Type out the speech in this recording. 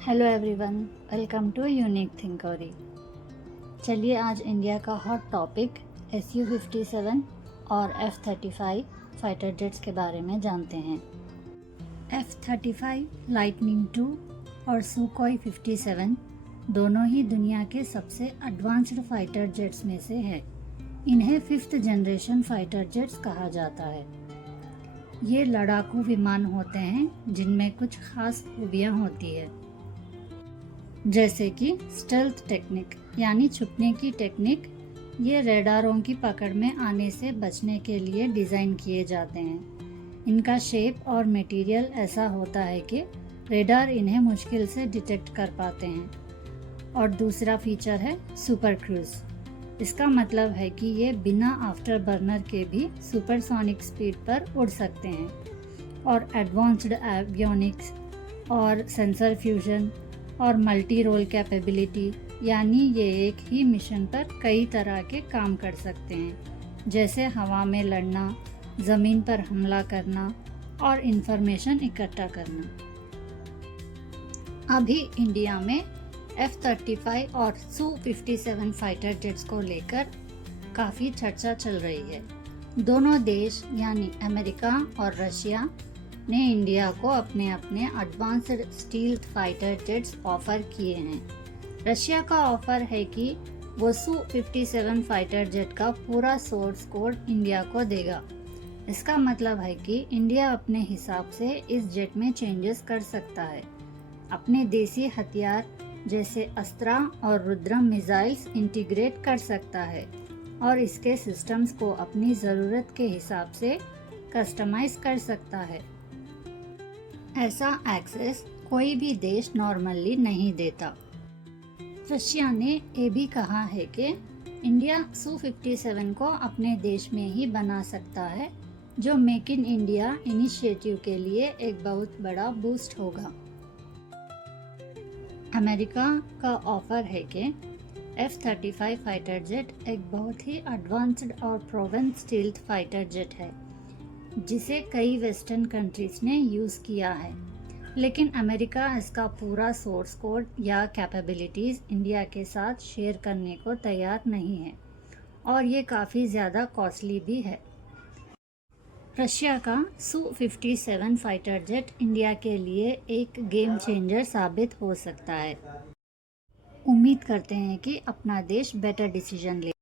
Hello everyone, welcome to unique Thinkory. चलिए आज India का हॉट टॉपिक Su-57 और F-35 फाइटर जेट्स के बारे में जानते हैं। F-35, लाइटनिंग II और सुखोई 57 दोनों ही दुनिया के सबसे एडवांस्ड फाइटर जेट्स में से है। इन्हें 5th जनरेशन फाइटर जेट्स कहा जाता है। ये लड़ाकू विमान होते हैं जिनमें कुछ खास खूबियाँ होती है, जैसे कि स्टेल्थ टेक्निक यानी छुपने की टेक्निक। ये रेडारों की पकड़ में आने से बचने के लिए डिज़ाइन किए जाते हैं। इनका शेप और मटेरियल ऐसा होता है कि रेडार इन्हें मुश्किल से डिटेक्ट कर पाते हैं। और दूसरा फीचर है सुपर क्रूज। इसका मतलब है कि ये बिना आफ्टर बर्नर के भी सुपरसोनिक स्पीड पर उड़ सकते हैं। और एडवांस्ड एवियोनिक्स और सेंसर फ्यूजन और मल्टी रोल कैपेबिलिटी, यानी ये एक ही मिशन पर कई तरह के काम कर सकते हैं, जैसे हवा में लड़ना, ज़मीन पर हमला करना और इन्फॉर्मेशन इकट्ठा करना। अभी इंडिया में F-35 और Su-57 फाइटर जेट्स को लेकर काफ़ी चर्चा चल रही है। दोनों देश यानी अमेरिका और रशिया ने इंडिया को अपने अपने advanced stealth fighter jets offer किए हैं। रशिया का ऑफर है कि वो Su-57 फाइटर जेट का पूरा सोर्स कोड इंडिया को देगा। इसका मतलब है कि इंडिया अपने हिसाब से इस जेट में चेंजेस कर सकता है। अपने देसी हथियार जैसे अस्त्रा और रुद्रम मिसाइल्स इंटीग्रेट कर सकता है और इसके सिस्टम्स को अपनी ज़रूरत के हिसाब से कस्टमाइज कर सकता है। ऐसा एक्सेस कोई भी देश नॉर्मली नहीं देता। रशिया ने ये भी कहा है कि इंडिया Su-57 को अपने देश में ही बना सकता है, जो मेक इन इंडिया इनिशिएटिव के लिए एक बहुत बड़ा बूस्ट होगा। अमेरिका का ऑफर है कि F-35 फाइटर जेट एक बहुत ही एडवांस्ड और प्रोवन स्टील्थ फाइटर जेट है, जिसे कई वेस्टर्न कंट्रीज ने यूज़ किया है। लेकिन अमेरिका इसका पूरा सोर्स कोड या कैपेबिलिटीज़ इंडिया के साथ शेयर करने को तैयार नहीं है और ये काफ़ी ज़्यादा कॉस्टली भी है। रशिया का Su-57 फाइटर जेट इंडिया के लिए एक गेम चेंजर साबित हो सकता है। उम्मीद करते हैं कि अपना देश बेटर डिसीजन ले।